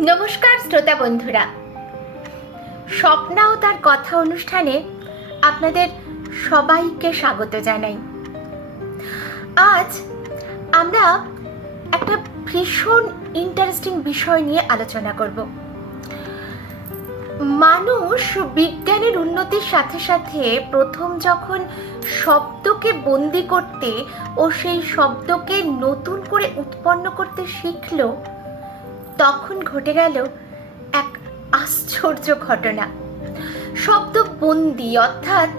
নমস্কার, শ্রোতা বন্ধুরা। স্বপ্না ও তার কথা অনুষ্ঠানে আপনাদের সবাইকে স্বাগত জানাই। আজ আমরা একটা ভীষণ ইন্টারেস্টিং বিষয় নিয়ে আলোচনা করব। মানুষ বিজ্ঞানের উন্নতির সাথে সাথে প্রথম যখন শব্দকে বন্দি করতে ও সেই শব্দকে নতুন করে উৎপন্ন করতে শিখলো তখন ঘটে গেল এক আশ্চর্য ঘটনা। শব্দবন্দি অর্থাৎ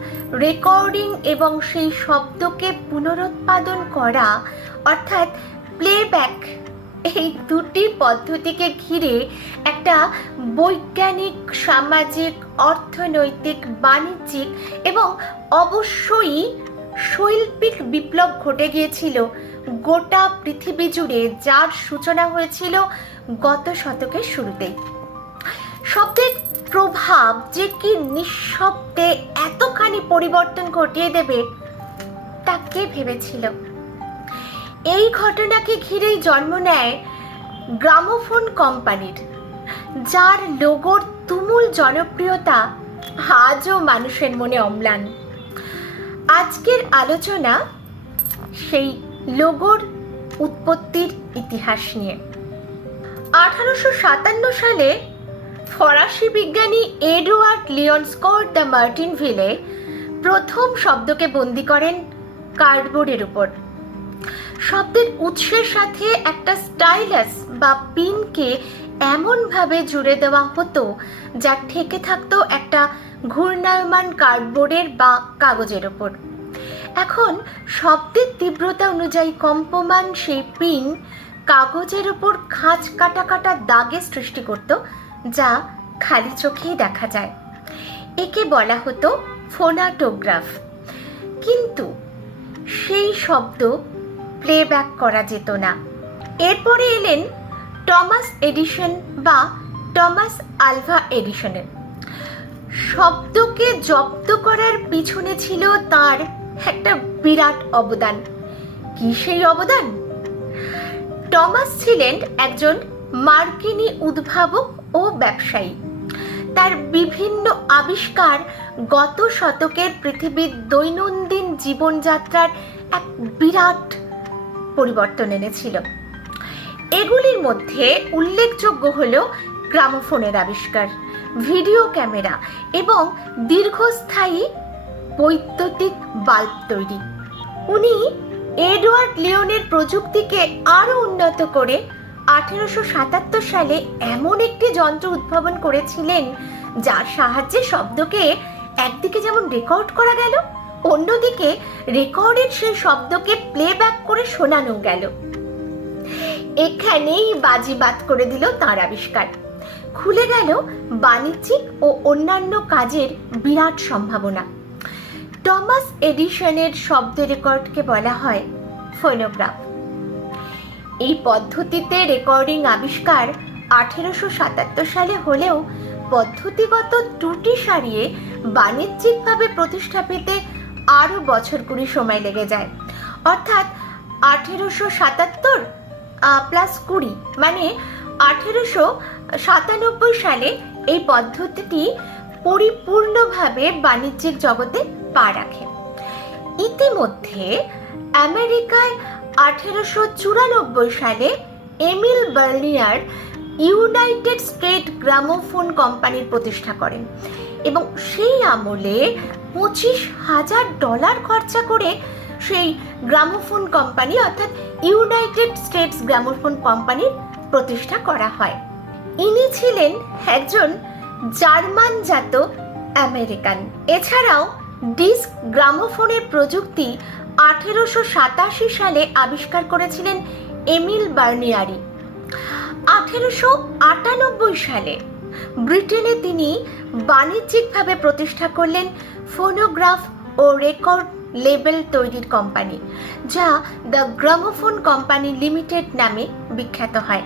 রেকর্ডিং এবং সেই শব্দকে পুনরুৎপাদন করা, অর্থাৎ প্লেব্যাক এই দুটি পদ্ধতিকে ঘিরে একটা বৈজ্ঞানিক, সামাজিক, অর্থনৈতিক, বাণিজ্যিক এবং অবশ্যই শৈল্পিক বিপ্লব ঘটে গিয়েছিল। গোটা পৃথিবী জুড়ে যার সূচনা হয়েছিল গত শতকের শুরুতেই শব্দের প্রভাব যে কি নিঃশব্দে এতখানি পরিবর্তন ঘটিয়ে দেবে, তা কে ভেবেছিল? এই ঘটনাকে ঘিরেই জন্ম নেয় গ্রামোফোন কোম্পানির, যার লোগোর তুমুল জনপ্রিয়তা আজও মানুষের মনে অম্লান। আজকের আলোচনা সেই লোগোর উৎপত্তির ইতিহাস নিয়ে। আঠারোশো সাতান্ন সালে ফরাসি বিজ্ঞানী Edouard Leon Scott de Martinville প্রথম শব্দকে বন্দি করেন কার্ডবোর্ডের উপর। শব্দের উৎসের সাথে একটা স্টাইলাস বা পিনকে এমনভাবে জুড়ে দেওয়া হতো যা ঠেকে থাকতো একটা ঘূর্ণায়মান কার্ডবোর্ডের বা কাগজের ওপর এখন শব্দের তীব্রতা অনুযায়ী কম্পমান সেই পিন কাগজের ওপর খাঁজ কাটা কাটা দাগের সৃষ্টি করত, যা খালি চোখেই দেখা যায়। একে বলা হতো ফোনাটোগ্রাফ। কিন্তু সেই শব্দ প্লেব্যাক করা যেত না। এরপরে এলেন টমাস এডিশন বা টমাস আলভা এডিশনের। শব্দকে জব্দ করার পিছনে ছিল তার একটা বিরাট অবদান। কি সেই অবদান? টমাস ছিলেন একজন মার্কিনী উদ্ভাবক ও ব্যবসায়ী। তার বিভিন্ন আবিষ্কার গত শতকের পৃথিবীর দৈনন্দিন জীবনযাত্রার এক বিরাট পরিবর্তন এনেছিল। এগুলির মধ্যে উল্লেখযোগ্য হল গ্রামোফোনের আবিষ্কার, ভিডিও ক্যামেরা এবং দীর্ঘস্থায়ী বৈদ্যুতিক বাল্ব তৈরি। উনি এডওয়ার্ড লিওনের প্রযুক্তিকে আরও উন্নত করে আঠেরোশো সাতাত্তর সালে এমন একটি যন্ত্র উদ্ভাবন করেছিলেন যার সাহায্যে শব্দকে একদিকে যেমন রেকর্ড করা গেল, অন্যদিকে রেকর্ডের সেই শব্দকে প্লেব্যাক করে শোনানো গেল। এখানেই বাজিবাত করে দিল তার আবিষ্কার। খুলে গেল বাণিজ্যিক ও অন্যান্য কাজের বিরাট সম্ভাবনা। টমাস এডিশনের শব্দ রেকর্ডকে বলা হয় ফোনোগ্রাফ। এই পদ্ধতিতে রেকর্ডিং আবিষ্কার আঠেরোশো সাতাত্তর সালে হলেও পদ্ধতিগত ত্রুটি সারিয়ে বাণিজ্যিকভাবে প্রতিষ্ঠা পেতে আরও বছর কুড়ি সময় লেগে যায়। অর্থাৎ আঠেরোশো সাতাত্তর প্লাস কুড়ি মানে আঠেরোশো সাতানব্বই সালে এই পদ্ধতিটি পরিপূর্ণভাবে বাণিজ্যিক জগতে পা রাখে ইতিমধ্যে আমেরিকায় আঠেরোশো চুরানব্বই সালে Emile Berliner United State gramophone কোম্পানির প্রতিষ্ঠা করেন এবং সেই আমলে পঁচিশ হাজার ডলার খরচা করে সেই গ্রামোফোন কোম্পানি অর্থাৎ ইউনাইটেড স্টেটস গ্রামোফোন কোম্পানির প্রতিষ্ঠা করা হয়। ইনি ছিলেন একজন জার্মান জাত আমেরিকান। এছাড়াও ডিস্ক গ্রামোফোনের প্রযুক্তি আঠেরোশো সাতাশি সালে আবিষ্কার করেছিলেন এমিল বার্নিয়ারি। আঠেরোশো আটানব্বই সালে ব্রিটেনে তিনি বাণিজ্যিকভাবে প্রতিষ্ঠা করলেন ফোনোগ্রাফ ও রেকর্ড লেবেল তৈরির কোম্পানি, যা দ্য গ্রামোফোন কোম্পানি লিমিটেড নামে বিখ্যাত হয়।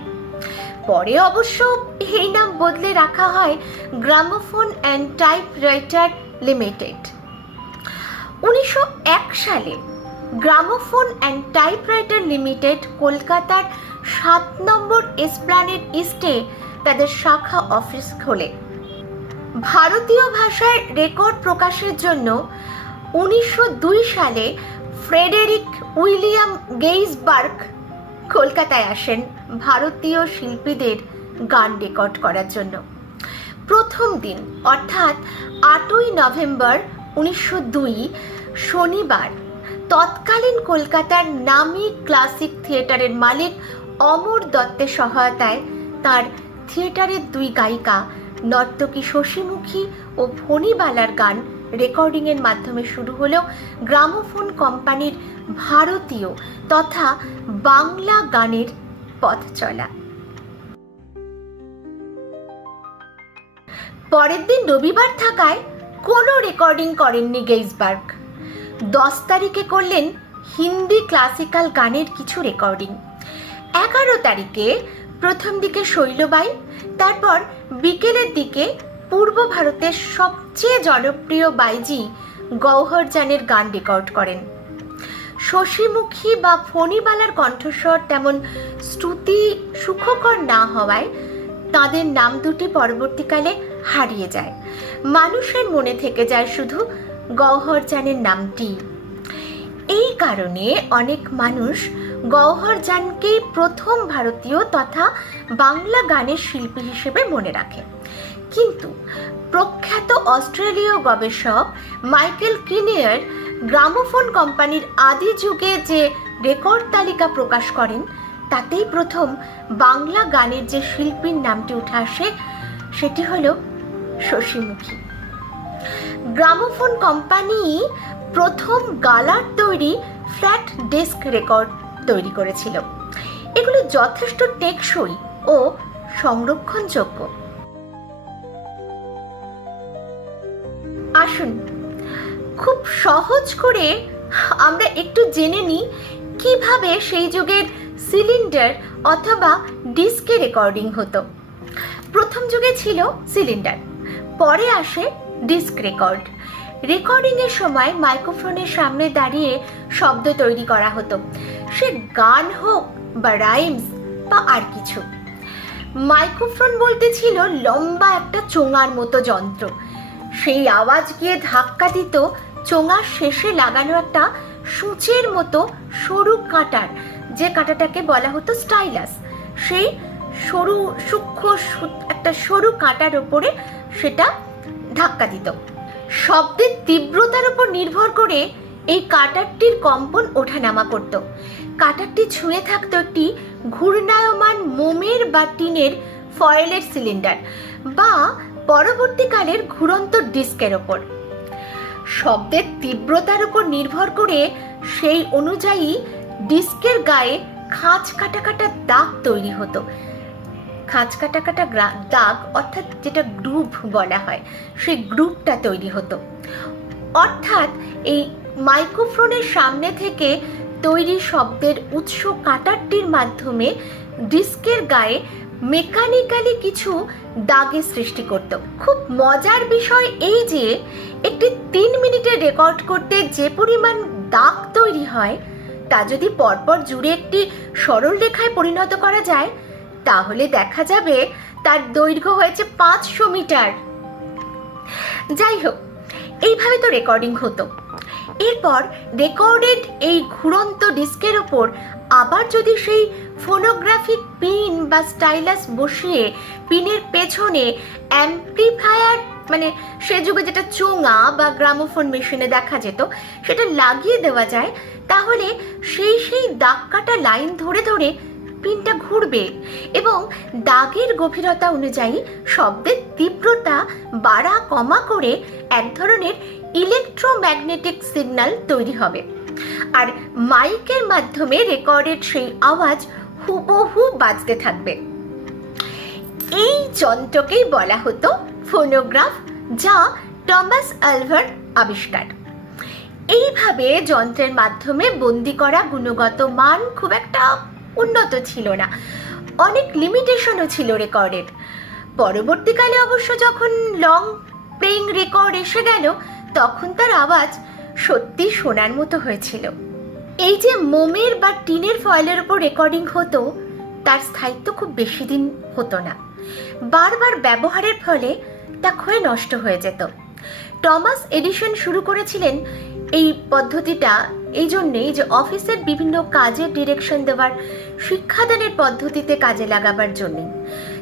পরে অবশ্য এই নাম বদলে রাখা হয় gramophone and typewriter limited. উনিশশো এক সালে গ্রামোফোন অ্যান্ড টাইপরাইটার লিমিটেড কলকাতার সাত নম্বর এসপ্লানেড ইস্টে তাদের শাখা অফিস খোলে। ভারতীয় ভাষায় রেকর্ড প্রকাশের জন্য উনিশশো দুই সালে ফ্রেডেরিক উইলিয়াম গেইসবার্গ কলকাতায় আসেন ভারতীয় শিল্পীদের গান রেকর্ড করার জন্য। প্রথম দিন, অর্থাৎ আটই নভেম্বর উনিশশো দুই, শনিবার, তৎকালীন কলকাতার নামী ক্লাসিক থিয়েটারের মালিক অমর দত্তের সহায়তায় তার থিয়েটারের দুই গায়িকা নর্তকী শশীমুখী ও ফণিবালার গান রেকর্ডিংয়ের মাধ্যমে শুরু হলো গ্রামোফোন কোম্পানির ভারতীয় তথা বাংলা গানের পথ চলা। পরের দিন রবিবার থাকায় কোনো রেকর্ডিং করেননি গেইসবার্গ। দশ তারিখে করলেন হিন্দি ক্লাসিক্যাল গানের কিছু রেকর্ডিং এগারো তারিখে প্রথম দিকে শৈলবাই, তারপর বিকেলের দিকে পূর্ব ভারতের সবচেয়ে জনপ্রিয় বাইজি গৌহরজানের গান রেকর্ড করেন। শশীমুখী বা ফণিবালার কণ্ঠস্বর তেমন শ্রুতি সুখকর না হওয়ায় তাদের নাম দুটি পরবর্তীকালে হারিয়ে যায়। মানুষের মনে থেকে যায় শুধু গৌহরজানের নামটি। এই কারণে অনেক মানুষ গৌহরজানকেই প্রথম ভারতীয় তথা বাংলা গানের শিল্পী হিসেবে মনে রাখে। কিন্তু প্রখ্যাত অস্ট্রেলীয় গবেষক মাইকেল কিনিয়ার গ্রামোফোন কোম্পানির আদি যুগে যে রেকর্ড তালিকা প্রকাশ করেন, তাতেই প্রথম বাংলা গানের যে শিল্পীর নামটি উঠে আসে, সেটি হলো শশীমুখী। গ্রামোফোন কোম্পানি প্রথম গালার তৈরি ফ্ল্যাট ডিস্ক রেকর্ড তৈরি করেছিল। এগুলো যথেষ্ট টেকসই ও সংরক্ষণযোগ্য। আসুন, খুব সহজ করে আমরা একটু জেনে নিই কীভাবে সেই যুগের সিলিন্ডার অথবা ডিস্কে রেকর্ডিং হতো। প্রথম যুগে ছিল সিলিন্ডার। পরে আসে ডিস্ক রেকর্ড। রেকর্ডিংয়ের সময় মাইক্রোফোনের সামনে দাঁড়িয়ে শব্দ তৈরি করা হতো। সে গান হোক বা রাইমস বা আর কিছু। মাইক্রোফোন বলতে ছিল লম্বা একটা চোঙার মতো যন্ত্র। সেই আওয়াজ গিয়ে ধাক্কা দিত চোঙার শেষে লাগানো একটা সূচের মতো সরু কাঁটার, যে কাঁটাটাকে বলা হতো স্টাইলাস সেই সরু, সূক্ষ্ম একটা সরু কাঁটার ওপরে সেটা ধাক্কা দিত। শব্দের তীব্রতার উপর নির্ভর করে এই কাটারটির কম্পন ওঠানামা করত। কাটারটি ছুঁয়ে থাকতো একটি ঘূর্ণায়মান মোমের বা টিনের ফয়েলের সিলিন্ডার বা পরবর্তীকালের ঘুরন্ত ডিস্কের ওপর। শব্দের তীব্রতার উপর নির্ভর করে সেই অনুযায়ী ডিস্কের গায়ে খাঁজ কাটা কাটা দাগ তৈরি হতো। খাঁজ কাটা কাটা দাগ অর্থাৎ যেটা গ্রুপ বলা হয়, সেই গ্রুপটা তৈরি হতো। অর্থাৎ এই মাইক্রোফোনের সামনে থেকে তৈরি শব্দের উৎস কাটারটির মাধ্যমে ডিস্কের গায়ে মেকানিক্যালি কিছু দাগের সৃষ্টি করত। খুব মজার বিষয় এই যে, একটি তিন মিনিটে রেকর্ড করতে যে পরিমাণ দাগ তৈরি হয়, তা যদি পরপর জুড়ে একটি সরল রেখায় পরিণত করা যায় তাহলে দেখা যাবে তার দৈর্ঘ্য হয়েছে পাঁচশো মিটার। যাই হোক, এইভাবে তো রেকর্ডিং হতো। এরপর রেকর্ডেড এই ঘুরন্ত ডিস্কের ওপর আবার যদি সেই ফোনোগ্রাফিক পিন বা স্টাইলাস বসিয়ে পিনের পেছনে অ্যাম্প্লিফায়ার মানে সে যুগে যেটা চোঙা বা গ্রামোফোন মেশিনে দেখা যেত, সেটা লাগিয়ে দেওয়া যায়, তাহলে সেই সেই দাগ কাটা লাইন ধরে ধরে পিনটা ঘুরবে এবং দাগের গভীরতা অনুযায়ী শব্দের তীব্রতা বাড়া কমা করে এক ধরনের ইলেকট্রোম্যাগনেটিক সিগন্যাল তৈরি হবে। আর মাইকের মাধ্যমে রেকর্ডেড সেই আওয়াজ হুবহু বাজতে থাকবে। এই যন্ত্রকেই বলা হতো ফোনোগ্রাফ, যা টমাস আলভার আবিষ্কার। এইভাবে যন্ত্রের মাধ্যমে বন্দি করা গুণগত মান খুব একটা উন্নত ছিল না। অনেক লিমিটেশনও ছিল রেকর্ডের পরবর্তীকালে অবশ্য যখন লং প্লেইং রেকর্ড এসে গেল, তখন তার আওয়াজ সত্যি শোনার মতো হয়েছিল। এই যে মোমের বা টিনের ফয়েলের উপর রেকর্ডিং হতো, তার স্থায়িত্ব খুব বেশি দিন হতো না। বারবার ব্যবহারের ফলে তা ক্ষয়ে নষ্ট হয়ে যেত। টমাস এডিশন শুরু করেছিলেন এই পদ্ধতিটা, এই জন্যেই যে অফিসের বিভিন্ন কাজের ডিরেকশন দেওয়ার শিক্ষাদানের পদ্ধতিতে কাজে লাগাবার জন্যে।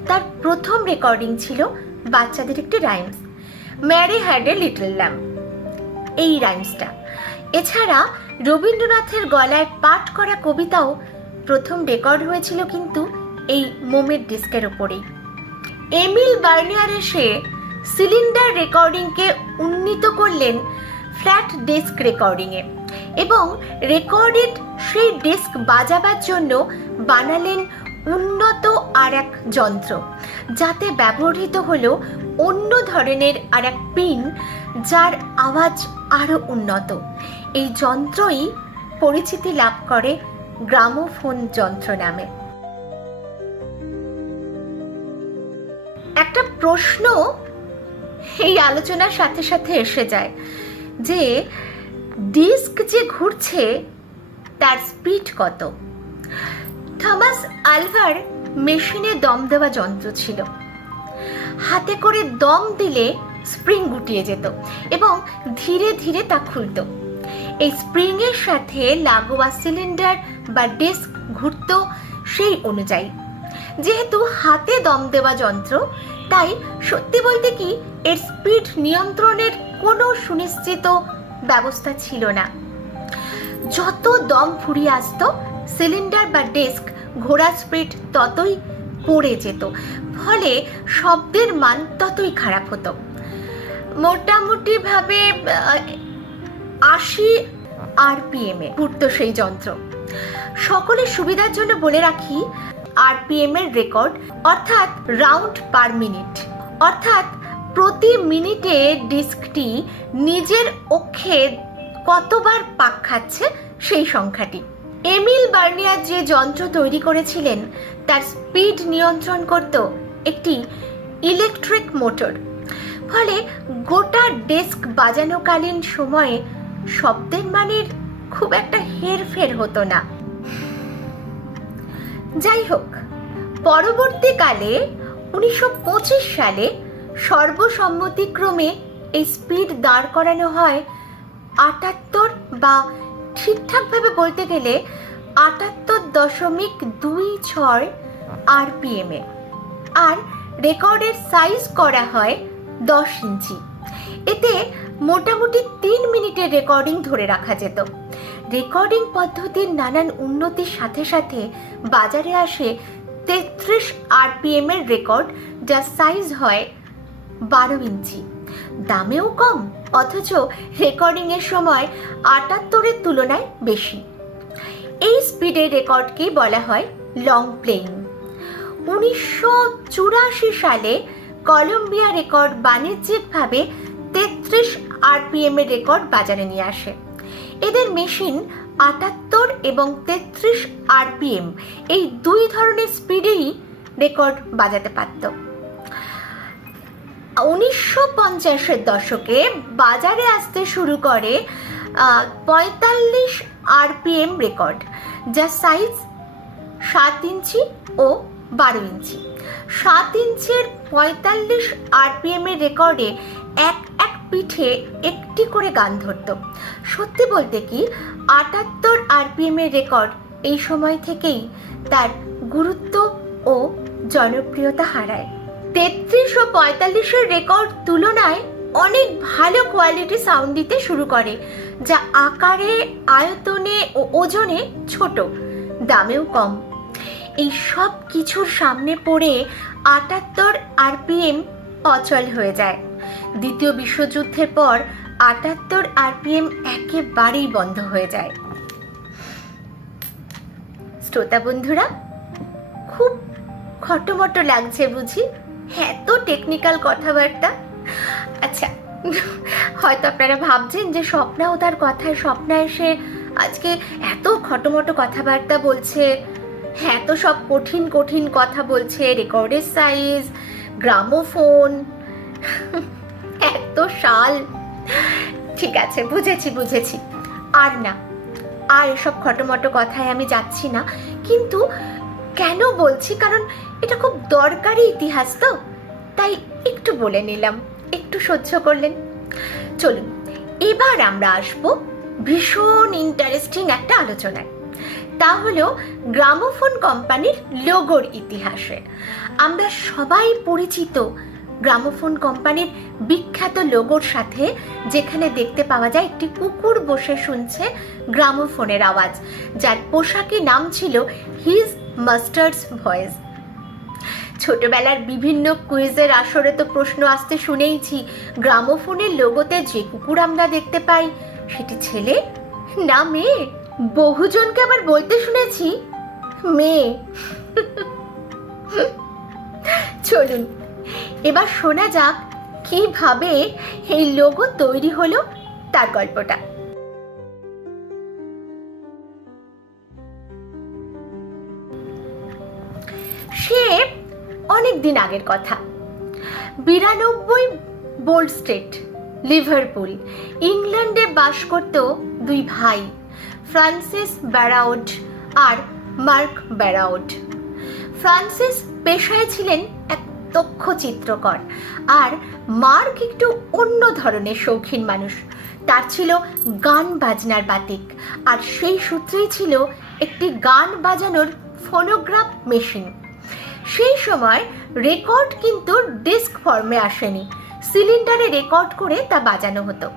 তার প্রথম রেকর্ডিং ছিল বাচ্চাদের একটি rhymes Mary had a little lamb এই রাইমসটা এছাড়া রবীন্দ্রনাথের গলায় পাঠ করা কবিতাও প্রথম রেকর্ড হয়েছিল কিন্তু এই মোমের ডিস্কের ওপরেই এমিল বার্নিয়ার এসে সিলিন্ডার রেকর্ডিংকে উন্নীত করলেন ফ্ল্যাট ডিস্ক রেকর্ডিংয়ে। এবং রেকর্ডেড সেই ডিস্ক বাজাবার জন্য বানালেন উন্নত আর এক যন্ত্র, যাতে ব্যবহৃত হলো অন্য ধরনের আর এক পিন, যার আওয়াজ আরও উন্নত। এই যন্ত্রই পরিচিতি লাভ করে গ্রামোফোন যন্ত্র নামে। একটা প্রশ্ন এই আলোচনার সাথে সাথে এসে যায়। যে ডিস্ক যে ঘুরছে, তার স্পিড কত? থমাস আলভার মেশিনে দম দেওয়া যন্ত্র ছিল। হাতে করে দম দিলে স্প্রিং গুটিয়ে যেত এবং ধীরে ধীরে তা খুলত। এই স্প্রিংয়ের সাথে লাগোয়া সিলিন্ডার বা ডিস্ক ঘুরত সেই অনুযায়ী। যেহেতু হাতে দম দেওয়া যন্ত্র তাই সত্যি বলতে কি, এর স্পিড নিয়ন্ত্রণের কোনো সুনিশ্চিত ব্যবস্থা ছিল না। যত দম ফুরিয়ে আসতো সিলিন্ডার বা ডেস্ক ঘোড়া স্পিড ততই পড়ে যেত। ফলে শব্দের মান ততই খারাপ হতো। মোটামুটিভাবে আশি আরপিএম ঘুরত সেই যন্ত্র। সকলের সুবিধার জন্য বলে রাখি আরপিএম এর রেকর্ড অর্থাৎ রাউন্ড পার মিনিট অর্থাৎ প্রতি মিনিটে ডিস্কটি নিজের অক্ষে কতবার পাক খাচ্ছে সেই সংখ্যাটি। এমিল বার্নিয়ার যে যন্ত্র তৈরি করেছিলেন, তার স্পিড নিয়ন্ত্রণ করত একটি ইলেকট্রিক মোটর ফলে গোটা ডেস্ক বাজানোকালীন সময়ে শব্দের মানের খুব একটা হেরফের হতো না। যাই হোক পরবর্তীকালে উনিশশো পঁচিশ সালে সর্বসম্মতিক্রমে এই স্পিড দাঁড় করানো হয় আটাত্তর বা ঠিকঠাকভাবে বলতে গেলে আটাত্তর দশমিক দুই ছয় আরপিএমে আর রেকর্ডের সাইজ করা হয় দশ ইঞ্চি। এতে মোটামুটি তিন মিনিটের রেকর্ডিং ধরে রাখা যেত। রেকর্ডিং পদ্ধতির নানান উন্নতির সাথে সাথে বাজারে আসে তেত্রিশ আরপিএম এর রেকর্ড, যার সাইজ হয় বারো ইঞ্চি। দামেও কম, অথচ রেকর্ডিংয়ের সময় আটাত্তরের তুলনায় বেশি। এই স্পিডের রেকর্ডকে বলা হয় লং প্লেইং উনিশশো চুরাশি সালে কলম্বিয়া রেকর্ড বাণিজ্যিকভাবে তেত্রিশ আরপিএম এর রেকর্ড বাজারে নিয়ে আসে। এদের মেশিন আটাত্তর এবং তেত্রিশ আরপিএম। এই দুই ধরনের স্পিডেই রেকর্ড বাজাতে পারত। উনিশশো পঞ্চাশের দশকে বাজারে আসতে শুরু করে পঁয়তাল্লিশ আরপিএম রেকর্ড, যা সাইজ সাত ইঞ্চি ও বারো ইঞ্চি। সাত ইঞ্চের পঁয়তাল্লিশ আরপিএম এর রেকর্ডে এক এক পিঠে একটি করে গান ধরত। সত্যি বলতে কি, আটাত্তর আরপিএম এর রেকর্ড এই সময় থেকেই তার গুরুত্ব ও জনপ্রিয়তা হারায়। তেত্রিশ ও পঁয়তাল্লিশের রেকর্ড তুলনায় অনেক ভালো কোয়ালিটি সাউন্ড দিতে শুরু করে, যা আকারে, আয়তনে ও ওজনে ছোট, দামেও কম। এই সব কিছুর সামনে পড়ে আটাত্তর আরপিএম অচল হয়ে যায়। দ্বিতীয় বিশ্বযুদ্ধের পর আটাত্তর আরপিএম একেবারেই বন্ধ হয়ে যায়। শ্রোতা বন্ধুরা, খুব খটোমটো লাগছে বুঝি? হ্যাঁ তো টেকনিক্যাল কথাবার্তা? আচ্ছা হয়তো আপনারা ভাবছেন যে স্বপ্না ও তার কথায় স্বপ্না এসে আজকে এত খটোমটো কথাবার্তা বলছে হ্যাঁ তো সব কঠিন কঠিন কথা বলছে রেকর্ডের সাইজ গ্রামোফোন এত সাল ঠিক আছে, বুঝেছি বুঝেছি। আর না, আর এসব খটোমটো কথায় আমি যাচ্ছি না, কিন্তু কেন বলছি? কারণ এটা খুব দরকারি ইতিহাস তো। তাই একটু বলে নিলাম, একটু সহ্য করলেন। চলুন, এবার আমরা আসব ভীষণ ইন্টারেস্টিং একটা আলোচনায়। তা হলো গ্রামোফোন কোম্পানির লোগোর ইতিহাসে। আমরা সবাই পরিচিত গ্রামোফোন কোম্পানির বিখ্যাত লোগোর সাথে, যেখানে দেখতে পাওয়া যায় একটি কুকুর বসে শুনছে গ্রামোফোনের আওয়াজ, যার পোশাকি নাম ছিল হিজ মাস্টার্স ভয়েস ছোটবেলার বিভিন্ন কুইজের আসরে তো প্রশ্ন আসতে শুনেইছি, গ্রামোফোনের লোগোতে যে কুকুর আমরা দেখতে পাই, সেটি ছেলে? না, মেয়ে? বহুজনকে আবার বলতে শুনেছি? মেয়ে। চলুন এবার শোনা যাক কীভাবে এই লোগো তৈরি হলো তার গল্পটা। সে অনেক দিন আগের কথা। বিরানব্বই বোল্ড স্ট্রিট, লিভারপুল, ইংল্যান্ডে বাস করত দুই ভাই, ফ্রান্সিস ব্যারাউড আর মার্ক ব্যারাউড। ফ্রান্সিস পেশায় ছিলেন দক্ষ চিত্রকর। আর মার্ক একটু অন্য ধরনের শৌখিন মানুষ। তার ছিল গান বাজনার বাতিক। আর সেই সূত্রেই ছিল একটি গান বাজানোর ফোনোগ্রাফ মেশিন। সেই সময় রেকর্ড কিন্তু ডিস্ক ফর্মে আসেনি। সিলিন্ডারে রেকর্ড করে তা বাজানো হতো।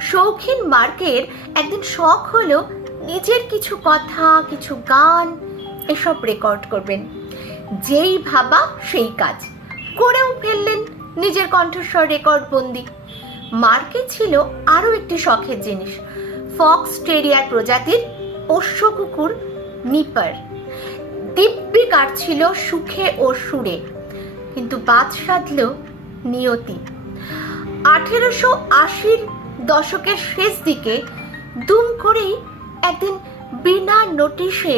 শৌখিন মার্কের একদিন শখ হলো নিজের কিছু কথা, কিছু গান এসব রেকর্ড করবেন। যেই ভাবা সেই কাজ। করেও ফেললেন নিজের কণ্ঠস্বর রেকর্ড বন্দি। মার্কে ছিল আরও একটি শখের জিনিস, ফক্স টেরিয়ার প্রজাতির পোষ্য কুকুর নিপার। দিব্যি কাটছিল সুখে ও সুরে, কিন্তু বাদ সাধল নিয়তি। আঠেরোশো আশির দশকের শেষ দিকে দুম করেই একদিন বিনা নোটিশে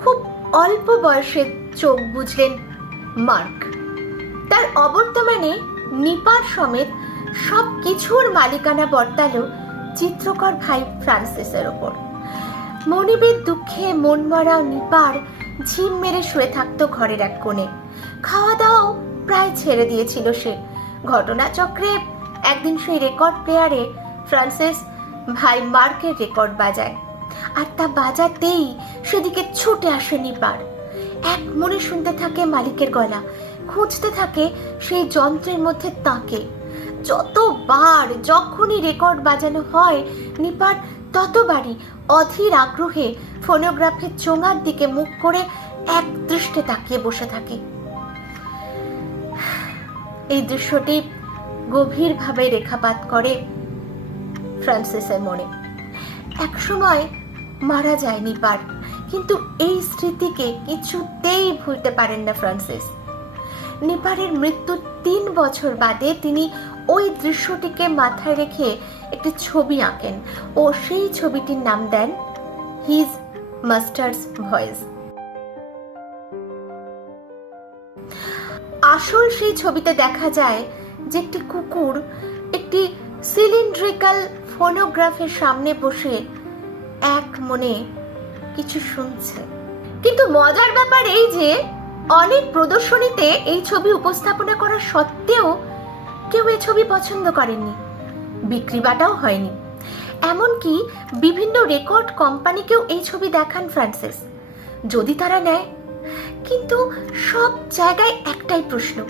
খুব অল্প বয়সে চোখ বুঝলেন মার্ক। তার অবর্তমানে নিপার সমেত সব কিছুর মালিকানা বর্তালো চিত্রকর ভাই ফ্রান্সিসের ওপর। মনিবের দুঃখে মনমরা নিপার ঝিম মেরে শুয়ে থাকতো ঘরের এক কোণে। খাওয়া দাওয়াও প্রায় ছেড়ে দিয়েছিল সে। ঘটনাচক্রে একদিন সেই রেকর্ড প্লেয়ারে ফ্রান্সিস ভাই মার্কের রেকর্ড বাজায়। আর তা বাজাতেই সেদিকে ছুটে আসে নিপার। এক মনে শুনতে থাকে মালিকের গলা। খুঁজতে থাকে সেই যন্ত্রের মধ্যে তাকে। যতবার যখনই রেকর্ড বাজানো হয়, নিপার ততবারই অধীর আগ্রহে ফোনোগ্রাফের চোঙার দিকে মুখ করে এক দৃষ্টে তাকিয়ে বসে থাকে। এই দৃশ্যটি গভীরভাবে রেখাপাত করে ফ্রান্সিসের মনে। একসময় মারা যায় নিপার, কিন্তু এই স্মৃতিকে কিছুতেই ভুলতে পারেন না ফ্রান্সিস। নিপারের মৃত্যুর তিন বছর বাদে তিনি ওই দৃশ্যটিকে মাথায় রেখে একটি ছবি আঁকেন ও সেই ছবিটির নাম দেন হিজ মাস্টার্স ভয়েস। আসল সেই ছবিতে দেখা যায় যে একটি কুকুর একটি সিলিন্ড্রিক্যাল ফোনোগ্রাফের সামনে বসে এক মনে কিছু শুনছে। কিন্তু মজার ব্যাপার এই যে অনেক প্রদর্শনীতে এই ছবি উপস্থাপনা করা সত্ত্বেও কেউ এই ছবি পছন্দ করেননি। বিক্রি বাটাও হয়নি। এমনকি বিভিন্ন রেকর্ড কোম্পানিকেও এই ছবি দেখান ফ্রান্সিস। যদি তারা নেয়। কিন্তু সব জায়গায় একটাই প্রশ্ন।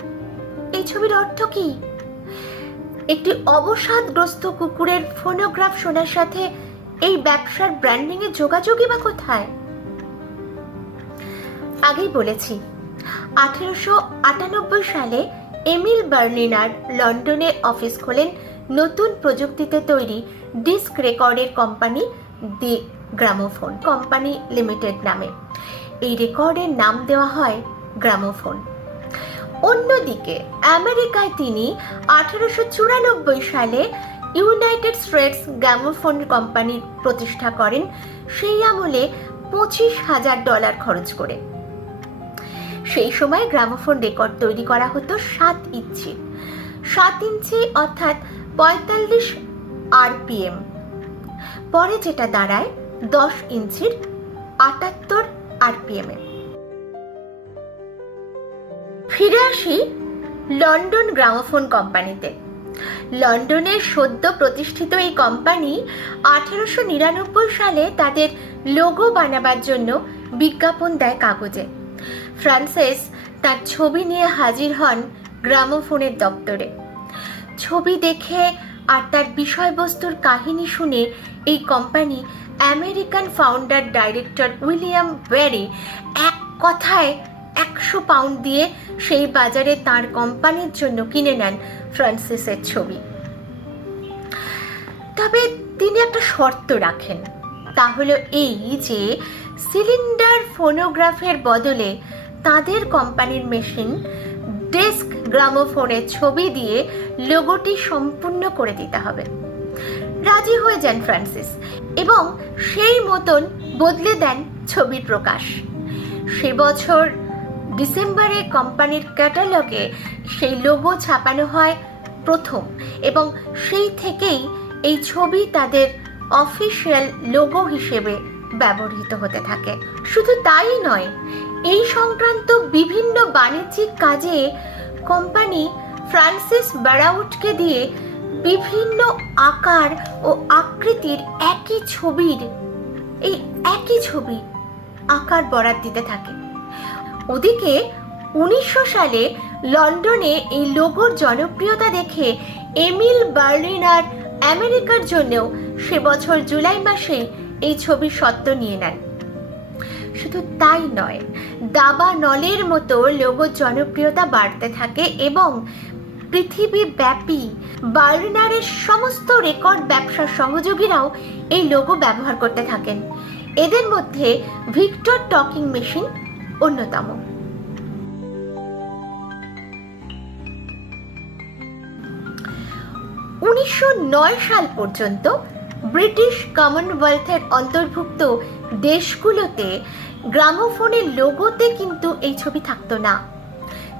এই ছবির অর্থ কি? একটি অবসাদগ্রস্ত কুকুরের ফোনোগ্রাফ শোনার সাথে এই ব্যবসার ব্র্যান্ডিং এর যোগাযোগই বা কোথায়? আগেই বলেছি আঠেরোশো আটানব্বই সালে এমিল বার্নিনার লন্ডনে অফিস খোলেন নতুন প্রযুক্তিতে তৈরি ডিস্ক রেকর্ডের company the gramophone company limited নামে। এই রেকর্ডের নাম দেওয়া হয় গ্রামোফোন। অন্যদিকে আমেরিকায় তিনি আঠারোশো চুরানব্বই সালে ইউনাইটেড স্টেটস গ্রামোফোন কোম্পানি প্রতিষ্ঠা করেন। সেই আমলে পঁচিশ হাজার ডলার খরচ করে। সেই সময় গ্রামোফোন রেকর্ড তৈরি করা হতো সাত ইঞ্চি। সাত ইঞ্চি অর্থাৎ পঁয়তাল্লিশ আরপিএম। পরে যেটা দাঁড়ায়, দশ ইঞ্চির আটাত্তর আরপিএম ফিরে আসি লন্ডন গ্রামোফোন কোম্পানিতে। লন্ডনের সদ্য প্রতিষ্ঠিত এই কোম্পানি আঠেরোশো নিরানব্বই সালে তাদের লোগো বানাবার জন্য বিজ্ঞাপন দেয় কাগজে। ফ্রান্সিস তার ছবি নিয়ে হাজির হন গ্রামোফোনের দপ্তরে। ছবি দেখে আর তার বিষয়বস্তুর কাহিনী শুনে এই company American founder director William ওয়েরি এক কথায় একশো পাউন্ড দিয়ে সেই বাজারে তার কোম্পানির জন্য কিনে নেন ফ্রান্সিসের ছবি। তবে তিনি একটা শর্ত রাখেন, তা হলো এই যে সিলিন্ডার ফোনোগ্রাফের বদলে তাদের কোম্পানির মেশিন ডেস্ক গ্রামোফোনের ছবি দিয়ে লোগোটি সম্পূর্ণ করে দিতে হবে। রাজি হয়ে যান ফ্রান্সিস এবং সেই মতন বদলে দেন ছবির প্রকাশ। সে বছর ডিসেম্বরে কোম্পানির ক্যাটালগে সেই লোগো ছাপানো হয় প্রথম এবং সেই থেকেই এই ছবি তাদের অফিসিয়াল লোগো হিসেবে ব্যবহৃত হতে থাকে। শুধু তাই নয় এই সংক্রান্ত বিভিন্ন বাণিজ্যিক কাজে কোম্পানি ফ্রান্সিস ব্যারাউটকে দিয়ে বিভিন্ন আকার ও আকৃতির একই ছবির, এই একই ছবি আকার বরাদ দিতে থাকে। ওদিকে উনিশশো সালে লন্ডনে এই লোগোর জনপ্রিয়তা দেখে এমিল বার্লিনার আমেরিকার জন্যও সে বছর জুলাই মাসে এই ছবির সত্ত্ব নিয়ে নেন। শুধু তাই নয় দাবা নলের মতো লোগোর জনপ্রিয়তা বাড়তে থাকে এবং পৃথিবীব্যাপী বার্লিনারের সমস্ত রেকর্ড ব্যবসার সহযোগীরাও এই লোগো ব্যবহার করতে থাকেন। এদের মধ্যে ভিক্টর টকিং মেশিন অন্যতম। উনিশশো নয় সাল পর্যন্ত ব্রিটিশ কমনওয়েলথের অন্তর্ভুক্ত দেশগুলোতে গ্রামোফোনের লোগোতে কিন্তু এই ছবি থাকতো না।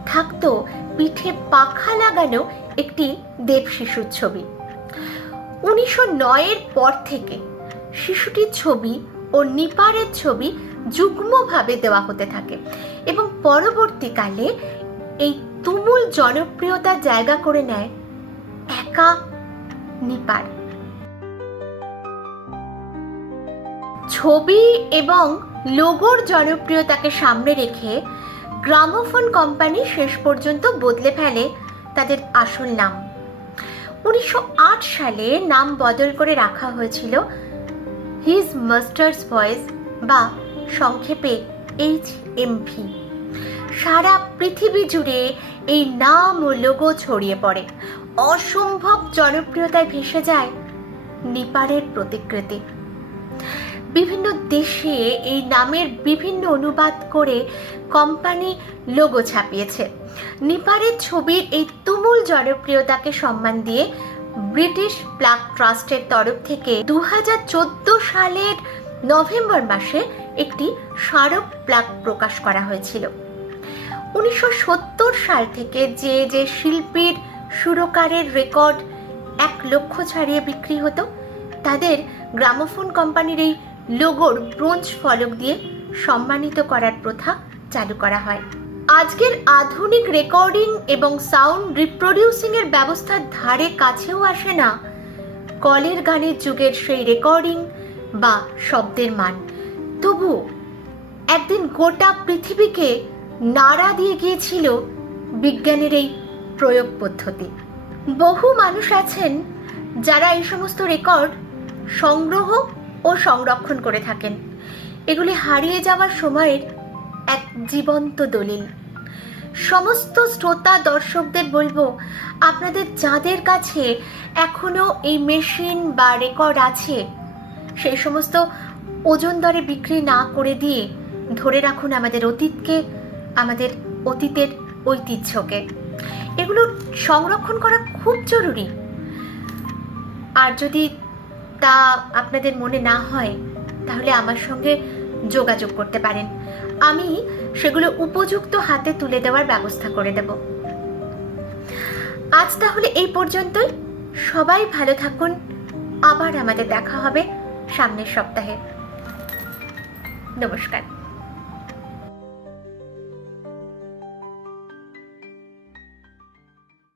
থাকতো পিঠে পাখা লাগানো একটি দেব শিশুর ছবি। উনিশশো নয়ের পর থেকে শিশুটির ছবি ও নিপারের ছবি যুগ্মভাবে দেওয়া হতে থাকে এবং পরবর্তীকালে এই তুমুল জনপ্রিয়তা জায়গা করে নেয় একা নিপার। ছবি এবং লোগোর জনপ্রিয়তাকে সামনে রেখে গ্রামোফোন কোম্পানি শেষ পর্যন্ত বদলে ফেলে তাদের আসল নাম। উনিশশো আট সালে নাম বদল করে রাখা হয়েছিল হিজ মাস্টার্স ভয়েস বা সংক্ষেপে এইচ এমভি সারা পৃথিবী জুড়ে এই নাম ও লোগো ছড়িয়ে পড়ে। অসম্ভব জনপ্রিয়তায় ভেসে যায় নিপারের প্রতিকৃতি। বিভিন্ন দেশে এই নামের বিভিন্ন অনুবাদ করে কোম্পানি লোগো ছাপিয়েছে। নিপারের ছবির এই তুমুল জনপ্রিয়তাকে সম্মান দিয়ে ব্রিটিশ প্লাক ট্রাস্টের তরফ থেকে দু হাজার চোদ্দ সালের নভেম্বর মাসে একটি স্মারক প্লাক প্রকাশ করা হয়েছিল। উনিশশো সত্তর সাল থেকে যে যে শিল্পীর সুরকারের রেকর্ড এক লক্ষ ছাড়িয়ে বিক্রি হতো, তাদের গ্রামোফোন কোম্পানির এই লোগোর ব্রোঞ্জ ফলক দিয়ে সম্মানিত করার প্রথা চালু করা হয়। আজকের আধুনিক রেকর্ডিং এবং সাউন্ড রিপ্রোডিউসিং এর ব্যবস্থার ধারে কাছেও আসে না। কলের গানের যুগের সেই রেকর্ডিং বা শব্দের মান। তবু একদিন গোটা পৃথিবীকে নাড়া দিয়ে গিয়েছিল বিজ্ঞানের এই প্রয়োগ পদ্ধতি। বহু মানুষ আছেন যারা এই সমস্ত রেকর্ড সংগ্রহ ও সংরক্ষণ করে থাকেন। এগুলি হারিয়ে যাওয়ার সময়ের এক জীবন্ত দলিল। সমস্ত শ্রোতা দর্শকদের বলব, আপনাদের যাদের কাছে এখনও এই মেশিন বা রেকর্ড আছে, সেই সমস্ত ওজন দরে বিক্রি না করে দিয়ে ধরে রাখুন আমাদের অতীতকে, আমাদের অতীতের ঐতিহ্যকে। এগুলো সংরক্ষণ করা খুব জরুরি। আর যদি তা আপনাদের মনে না হয়, তাহলে আমার সঙ্গে যোগাযোগ করতে পারেন। আমি সেগুলো উপযুক্ত হাতে তুলে দেওয়ার ব্যবস্থা করে দেব। আজ তাহলে এই পর্যন্তই। সবাই ভালো থাকুন। আবার আমাদের দেখা হবে সামনের সপ্তাহে। নমস্কার।